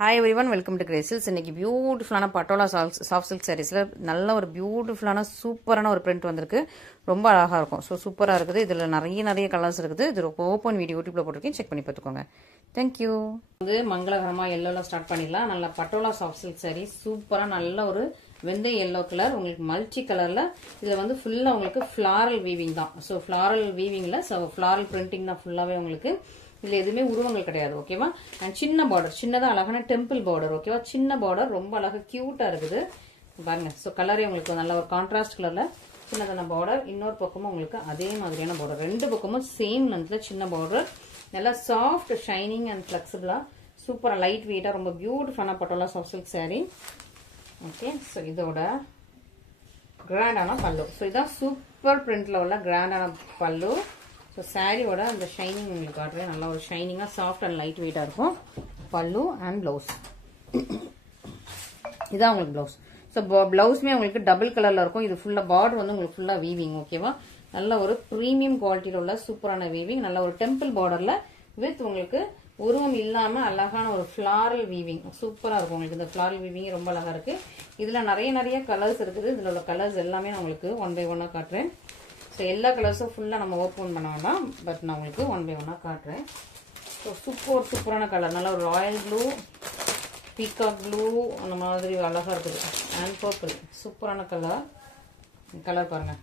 Hi everyone, welcome to Graces. இன்னைக்கு பியூட்டிஃபுல்லான patola soft silk சாரீஸ்ல நல்ல ஒரு பியூட்டிஃபுல்லான சூப்பரான ஒரு பிரிண்ட் வந்திருக்கு. ரொம்ப அழகா இருக்கும். ஸோ சூப்பராக இருக்குது. இதில் நிறைய கலர்ஸ் இருக்குது. இது ஓப்பன் வீடியோ யூடியூப்ல போட்டிருக்கேன், செக் பண்ணி பார்த்துக்கோங்க. தேங்க்யூ. வந்து மங்களகரமாக எல்லோவில் ஸ்டார்ட் பண்ணிடலாம். நல்ல பட்டோலா சாஃப்ட் சில்க் சாரீ சூப்பராக நல்ல ஒரு வெந்தய எல்லோ கலர், உங்களுக்கு மல்டி கலர்ல. இதில் வந்து ஃபுல்லாக உங்களுக்கு ஃப்ளாரல் வீவிங் தான். ஸோ ஃப்ளாரல் வீவிங்ல ஃப்ளாரல் பிரிண்டிங் தான் ஃபுல்லாகவே உங்களுக்கு. இதுல எதுவுமே உருவங்கள் கிடையாது. ஓகேவா? அண்ட் சின்ன பார்டர், சின்னதா அழகான டெம்பிள் பார்டர். ஓகேவா? சின்ன பார்டர் ரொம்ப அழகா கியூட்டா இருக்குது பாருங்க. ஸோ கலரே உங்களுக்கு நல்ல ஒரு கான்ட்ராஸ்ட் கலர்ல சின்னதான பார்டர். இன்னொரு பக்கமும் உங்களுக்கு அதே மாதிரியான பார்டர். ரெண்டு பக்கமும் சேம் லென்த்ல சின்ன பார்டர். நல்லா சாஃப்ட் ஷைனிங் அண்ட் பிளெக்சிபிளா சூப்பரா லைட் வெயிட்டா ரொம்ப பியூட்டிஃபுல்லான patola soft silk sari. Okay, so இதோட கிராண்டான பல்லு. ஸோ இதான் சூப்பர் பிரிண்ட்ல உள்ள கிராண்டான பல்லு. ஸோ சாரியோட அந்த ஷைனிங் உங்களுக்கு காட்டுறேன். நல்லா ஒரு ஷைனிங்காக சாஃப்ட் அண்ட் லைட் வெயிட்டாக இருக்கும் பல்லு அண்ட் பிளவுஸ். இதான் உங்களுக்கு பிளவுஸ். ஸோ பிளவுஸ்மே உங்களுக்கு டபுள் கலர்ல இருக்கும். இது ஃபுல்லாக பார்டர் வந்து உங்களுக்கு ஃபுல்லாக வீவிங். ஓகேவா? நல்ல ஒரு ப்ரீமியம் குவாலிட்டியில் உள்ள சூப்பரான வீவிங். நல்ல ஒரு டெம்பிள் பார்டர்ல வித் உங்களுக்கு உருவம் இல்லாம அழகான ஒரு ஃபிளாரல் வீவிங். சூப்பரா இருக்கும் உங்களுக்கு. இந்த ஃபிளாரல் வீவிங் ரொம்ப அழகா இருக்கு. இதுல நிறைய கலர்ஸ் இருக்குது. இதுல உள்ள கலர்ஸ் எல்லாமே நான் உங்களுக்கு ஒன் பை ஒன்னா காட்டுறேன். ஸோ எல்லா கலர்ஸும் ஃபுல்லாக நம்ம ஓப்பன் பண்ண வேண்டாம், பட் நான் உங்களுக்கு ஒன் பை ஒன்னாக காட்டுறேன். ஸோ சூப்பரான கலர். நல்லா ஒரு ராயல் ப்ளூ, பீகாக் ப்ளூ அந்த மாதிரி அழகாக இருக்குது. அண்ட் பர்பிள் சூப்பரான கலர் பாருங்க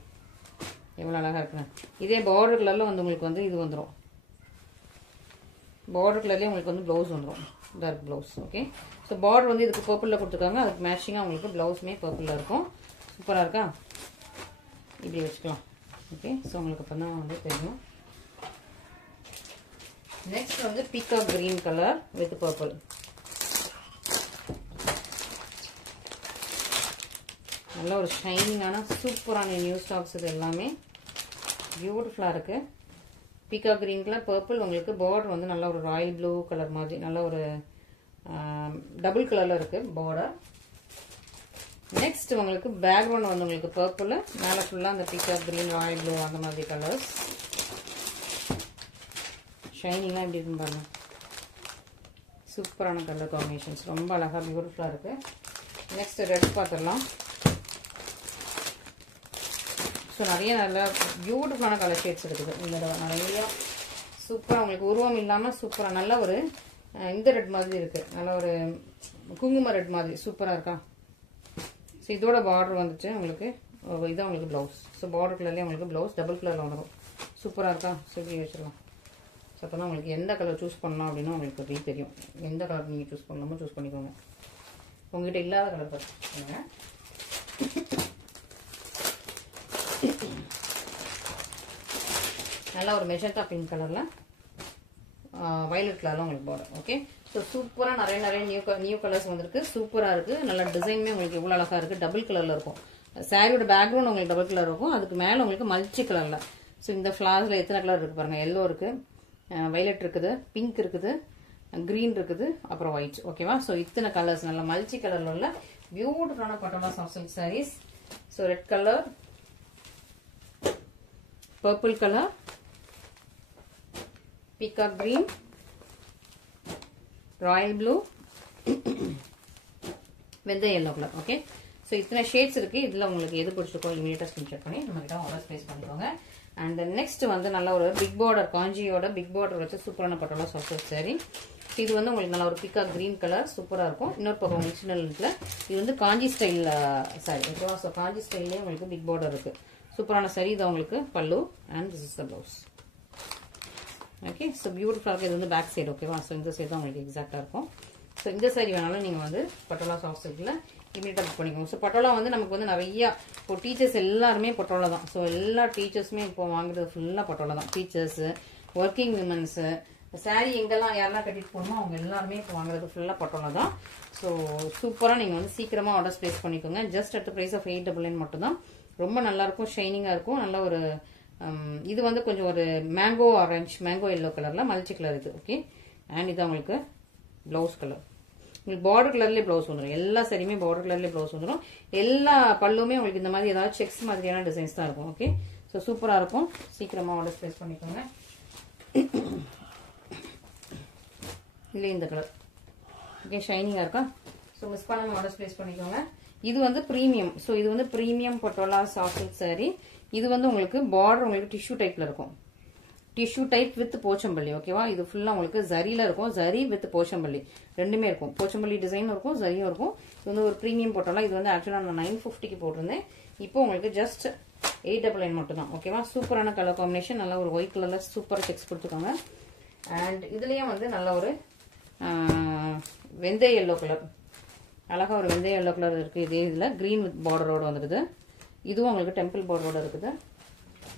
எவ்வளோ அழகாக இருக்குங்க. இதே பார்டர் கலரில் வந்து உங்களுக்கு வந்து இது வந்துடும். பார்டர் கலர்லேயே உங்களுக்கு வந்து ப்ளவுஸ் வந்துடும், dark blouse. Okay, so border வந்து இதுக்கு பர்பிளில் கொடுத்துருக்காங்க. அதுக்கு மேட்சிங்காக உங்களுக்கு ப்ளவுஸுமே பர்பிளில் இருக்கும். சூப்பராக இருக்கா? இப்படி வச்சுக்கலாம். ஓகே, ஸோ உங்களுக்கு அப்போ தான் வந்து தெரியும். நெக்ஸ்ட் வந்து peacock green colour with purple. நல்ல ஒரு ஷைனிங்கான சூப்பரான நியூ ஸ்டாக்ஸ். இது எல்லாமே பியூட்டிஃபுல்லாக இருக்கு. Peacock green colour purple. உங்களுக்கு பார்டர் வந்து நல்ல ஒரு ராயல் ப்ளூ கலர் மாதிரி நல்ல ஒரு டபுள் கலர்ல இருக்கு பார்டர். நெக்ஸ்ட் உங்களுக்கு பேக்ரவுண்ட் வந்து உங்களுக்கு பர்பிள், மேலே ஃபுல்லாக அந்த பீகாக் கிரீன், ராயல் ப்ளூ அந்த மாதிரி கலர்ஸ். ஷைனிங்லாம் எப்படி இருக்குன்னு பாருங்க. சூப்பரான கலர் காம்பினேஷன்ஸ் ரொம்ப அழகாக பியூட்டிஃபுல்லாக இருக்கு. நெக்ஸ்ட் ரெட் பார்த்துடலாம். ஸோ நல்ல பியூட்டிஃபுல்லான கலர் ஷேட்ஸ் இருக்குது. இந்த நிறைய சூப்பராக உங்களுக்கு உருவம் இல்லாமல் சூப்பராக நல்ல ஒரு இந்த ரெட் மாதிரி இருக்கு. நல்ல ஒரு குங்கும ரெட் மாதிரி சூப்பராக இருக்கா? ஸோ இதோட பார்டர் வந்துட்டு உங்களுக்கு இதான் உங்களுக்கு ப்ளவுஸ். ஸோ பார்டர் கலர்லேயே உங்களுக்கு ப்ளவுஸ் டபுள் கலரில் வந்துடும். சூப்பராக இருக்கா? ஸோ இப்படி வச்சிடலாம். ஸோ அப்போனா உங்களுக்கு எந்த கலர் சூஸ் பண்ணலாம் அப்படின்னு உங்களுக்கு அப்படி தெரியும். எந்த கலர் நீங்கள் சூஸ் பண்ணலாமோ சூஸ் பண்ணிக்கோங்க. உங்ககிட்ட இல்லாத கலர் பார்த்துக்கோங்க. நல்லா ஒரு மெஜந்தா பிங்க் கலரில் வயலட் கலர்ல உங்களுக்கு பார்டர். ஓகே, ஸோ சூப்பராக நிறைய நியூ கலர்ஸ் வந்திருக்கு. சூப்பராக இருக்கு. நல்ல டிசைனுமே உங்களுக்கு எவ்வளோ அழகா இருக்கு. டபுள் கலர்ல இருக்கும். சாரியோட பேக்ரவுண்ட் உங்களுக்கு டபுள் கலர் இருக்கும். அதுக்கு மேலே உங்களுக்கு மல்டி கலர்ல. ஸோ இந்த ஃபிளார்ஸ்ல எத்தனை கலர் இருக்கு பாருங்க. எல்லோ இருக்கு, வயலட் இருக்குது, பிங்க் இருக்குது, கிரீன் இருக்குது, அப்புறம் ஒயிட். ஓகேவா? ஸோ இத்தனை கலர்ஸ் நல்ல மல்டி கலர்ல உள்ள பியூட்டிஃபுல்லான patola soft silk sarees. So red colour, purple colour, peacock green, royal blue, வெந்தய எல்லோ கலர். ஓகே, ஸோ இத்தனை ஷேட்ஸ் இருக்கு. இதுல உங்களுக்கு எது பிடிச்சிருக்கோ இமீடியட்டா ஸ்கிரீன்ஷாட் பண்ணி நம்ம கிட்ட ஆர்டர் பிளேஸ் பண்ணிக்கோங்க. அண்ட் நெக்ஸ்ட் வந்து நல்ல ஒரு பிக் பார்டர், காஞ்சியோட பிக் பார்டர் வச்சு சூப்பரான பட்டோலா சாஃப்ட் சில்க் சாரீ. இது வந்து உங்களுக்கு நல்ல ஒரு பீகாக் கிரீன் கலர் சூப்பரா இருக்கும். இன்னொரு பக்கம் உங்களுக்கு சின்ன லென்த்ல இது வந்து காஞ்சி ஸ்டைல் சாரி. ஓகேவா? ஸோ காஞ்சி ஸ்டைல்லேயே உங்களுக்கு பிக் பார்டர் இருக்கு. சூப்பரான சாரீ. இது உங்களுக்கு பல்லு and this is the blouse. Okay, so பியூட்டிஃபுல்லாக இருக்குது. இது வந்து பேக் சைடு. ஓகேவா? ஸோ இந்த சைடு தான் உங்களுக்கு எக்ஸாக்டாக இருக்கும். ஸோ இந்த சாரி வேணாலும் நீங்கள் வந்து பட்டோலா சாஃப்ட் சில்கில் இமீடியட்டாக புக் பண்ணிக்கோங்க. ஸோ பட்டோலா வந்து நமக்கு வந்து நிறையா இப்போ டீச்சர்ஸ் எல்லாருமே பட்டோலா தான். ஸோ எல்லா டீச்சர்ஸுமே இப்போ வாங்குறது ஃபுல்லாக பட்டோலா தான். டீச்சர்ஸு, ஒர்க்கிங் விமன்ஸு, சாரி எங்கெல்லாம் யாரெல்லாம் கட்டிட்டு போகணுமோ அவங்க எல்லாருமே இப்போ வாங்குறது ஃபுல்லாக பட்டோலா தான். ஸோ சூப்பராக நீங்கள் வந்து சீக்கிரமாக ஆர்டர்ஸ் பிளேஸ் பண்ணிக்கோங்க. ஜஸ்ட் அட் ப்ரைஸ் ஆஃப் 899 மட்டும் தான். ரொம்ப நல்லா இருக்கும், ஷைனிங்காக இருக்கும். நல்ல ஒரு இது வந்து கொஞ்சம் ஒரு மேங்கோ ஆரஞ்சு, மேங்கோ எல்லோ கலர்ல மல்டி கலர் இது. ஓகே, அண்ட் இது உங்களுக்கு பிளவுஸ் கலர். உங்களுக்கு பார்டர் கலர்லேயே ப்ளவுஸ் வந்துடும். எல்லா சரியுமே பார்டர் கலர்லேயே ப்ளவுஸ் வந்துடும். எல்லா பல்லுமே உங்களுக்கு இந்த மாதிரி ஏதாவது செக்ஸ் மாதிரியான டிசைன்ஸ் தான் இருக்கும். ஓகே, ஸோ சூப்பராக இருக்கும். சீக்கிரமாக ஆர்டர் பிளேஸ் பண்ணிக்கோங்க. இல்லை இந்த கலர் ஓகே, ஷைனிங்காக இருக்கா? ஸோ மிஸ் பண்ணாமல் ஆர்டர்ஸ் ப்ளேஸ் பண்ணிக்கோங்க. இது வந்து ப்ரீமியம். ஸோ இது வந்து premium patola soft silk sari. இது வந்து உங்களுக்கு பார்டர் உங்களுக்கு டிஷ்யூ டைப்பில் இருக்கும். Tissue type with Pochampalli. ஓகேவா? இது ஃபுல்லாக உங்களுக்கு ஜரியில் இருக்கும். ஜரி வித் போச்சம்பள்ளி ரெண்டுமே இருக்கும். போச்சம்பள்ளி டிசைனும் இருக்கும், ஜரியும் இருக்கும். இது வந்து ஒரு ப்ரீமியம் போட்டோலாம். இது வந்து ஆக்சுவலாக நான் 950க்கு போட்டிருந்தேன். இப்போ உங்களுக்கு ஜஸ்ட் 899 மட்டும் தான். ஓகேவா? சூப்பரான கலர் காம்பினேஷன். நல்லா ஒரு ஒயிட் கலரில் சூப்பராக செக்ஸ் கொடுத்துருக்காங்க. அண்ட் இதுலேயும் வந்து நல்ல ஒரு வெந்தய எல்லோ கலர், அழகாக ஒரு வெந்தய எல்லோ கலர் இருக்குது. இதே இதில் க்ரீன் வித் பார்டரோடு வந்துடுது. இதுவும் உங்களுக்கு டெம்பிள் பார்டரோடு இருக்குது.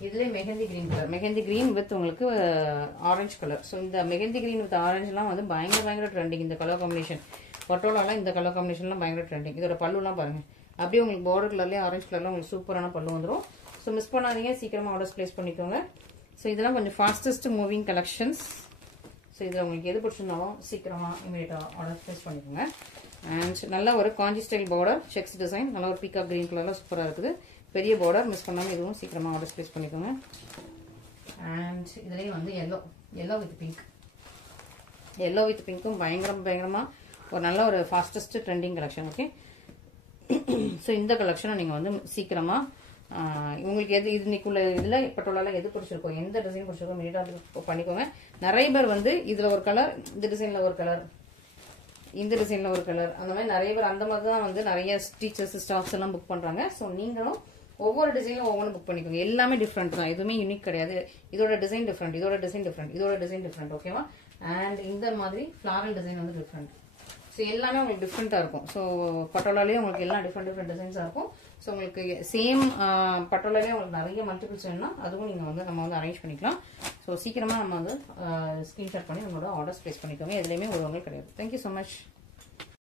இதுலேயே mehndi green colour, mehndi green with உங்களுக்கு ஆரஞ்சு கலர். ஸோ இந்த மெஹந்தி கிரீன் வித் ஆரஞ்சுலாம் வந்து பயங்கர ட்ரெண்டிங். இந்த கலர் காம்பினேஷன் பட்டோலாலாம் இந்த கலர் காம்பினேஷன்லாம் பயங்கர ட்ரெண்டிங். இதோட பல்லுலாம் பாருங்கள், அப்படியே உங்களுக்கு பார்டர் கலர்லேயே ஆரஞ்சு கலரில் உங்களுக்கு சூப்பரான பல்லு வந்துடும். ஸோ மிஸ் பண்ணாதீங்க, சீக்கிரமாக ஆர்டர்ஸ் ப்ளேஸ் பண்ணிக்கோங்க. ஸோ இதெல்லாம் கொஞ்சம் ஃபாஸ்டஸ்ட் மூவிங் கலெக்ஷன்ஸ். ஸோ இதில் உங்களுக்கு எது பிடிச்சிருந்தாலும் சீக்கிரமாக இமீடியட்டாக ஆர்டர் ப்ளேஸ் பண்ணிக்கோங்க. அண்ட் நல்ல ஒரு காஞ்சி ஸ்டைல் பார்டர் செக்ஸ் டிசைன், நல்ல ஒரு பீகாக் கிரீன் கலரில் சூப்பராக இருக்குது. பெரிய பார்டர். மிஸ் பண்ணாமல் இதுவும் சீக்கிரமாக ஆர்டர் ப்ளேஸ் பண்ணிக்கோங்க. அண்ட் இதுலேயே வந்து yellow with pink, yellow with பிங்க்கும் பயங்கரமாக ஒரு நல்ல ஒரு fastest trending collection. Okay, so இந்த கலெக்ஷனை நீங்கள் வந்து சீக்கிரமாக உங்களுக்கு எது இன்னைக்குள்ள இதில் பட்டோலாவில் எது பிடிச்சிருக்கோ, எந்த டிசைன் பிடிச்சிருக்கோ இமீடியட்டாக பண்ணிக்கோங்க. நிறைய பேர் வந்து இதில் ஒரு கலர், இந்த டிசைனில் ஒரு கலர், இந்த டிசைனில் ஒரு கலர், அந்த மாதிரி நிறைய பேர் அந்த மாதிரி தான் வந்து நிறைய டீச்சர்ஸ் ஸ்டாஃப்ஸ் எல்லாம் புக் பண்ணுறாங்க. ஸோ நீங்களும் ஒவ்வொரு டிசைனும் ஒவ்வொன்று புக் பண்ணிக்கோங்க. எல்லாமே டிஃப்ரெண்ட் தான், எதுவுமே யூனிக் கிடையாது. இதோட டிசைன் டிஃப்ரெண்ட், இதோட டிசைன் டிஃப்ரெண்ட், இதோட டிசைன் டிஃப்ரெண்ட். ஓகேவா? அண்ட் இந்த மாதிரி ஃப்ளாரல் டிசைன் வந்து டிஃப்ரெண்ட். ஸோ எல்லாமே உங்களுக்கு டிஃப்ரெண்ட்டாக இருக்கும். ஸோ பட்டோலாலேயே உங்களுக்கு எல்லாம் டிஃப்ரெண்ட் டிசைன்ஸாக இருக்கும். ஸோ உங்களுக்கு சேம் பட்டோலாலேயே உங்களுக்கு நிறைய மல்டிபிள்ஸ் வேணும்னா அதுவும் நீங்கள் வந்து நம்ம வந்து அரேஞ்ச் பண்ணிக்கலாம். ஸோ சீக்கிரமாக நம்ம வந்து ஸ்க்ரீன்ஷாட் பண்ணி நம்மளோட ஆர்டர்ஸ் ப்ளேஸ் பண்ணிக்கோங்க. எதுலேயுமே ஒரு கிடையாது. Thank you so much.